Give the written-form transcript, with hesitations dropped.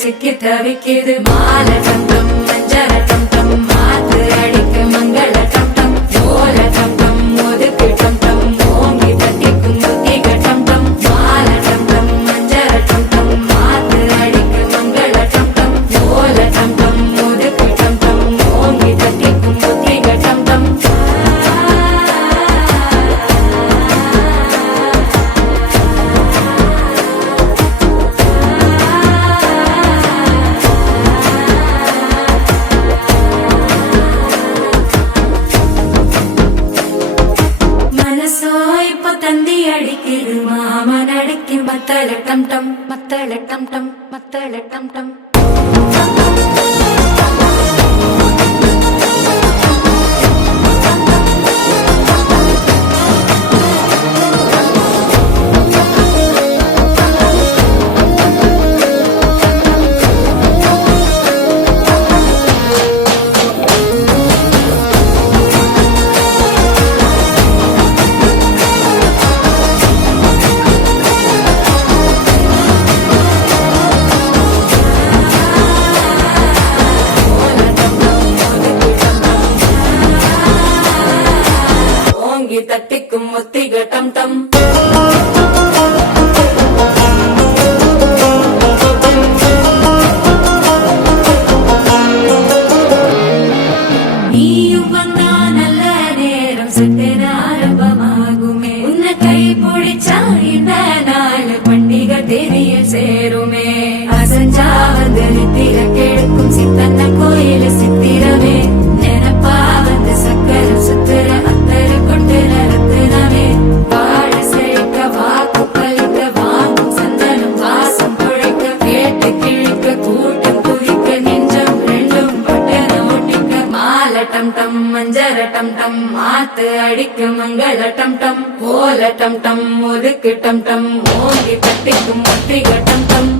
சிக்கி தவிக்குது மால டம் மஞ்சர டம் மாத்து அடிக்க மங்கள டம் ஓல டம் ஒதுக்கு டம் ஓங்கி தட்டிக்கும் புத்திக டம் மால டம் மஞ்சர டம் மாத்து அடிக்க மங்கள டம் ஓல டம் ஒதுக்கு டம் ஓங்கி தட்டிக்கும் புத்திக டம் தந்தி அடிக்குது மாமன் அடிக்கி மத்தள டம் டம் மத்தள டம் டம் மத்தள டம் டம் தட்டிக்கும் முத்திக டம் டம் நீயும் வந்தா நல்ல நேரம் சட்டென ஆரம்பமாகுமே உன்னை கை பிடிச்சா இந்த நாள் பண்டிகை தேதியில் சேருமே அசஞ்சா வந்து நித்திர கெடுக்கும் சித்தன்ன கோயில சித்திரமே நினைப்பா வந்து சக்கர சுத்துற மஞ்சர டம் டம் மாத்து அடிக்க மங்கள டம் டம் ஓல டம் டம் ஒதுக்கு டம் டம் ஓங்கி தட்டிக்கும் முத்திக டம் டம்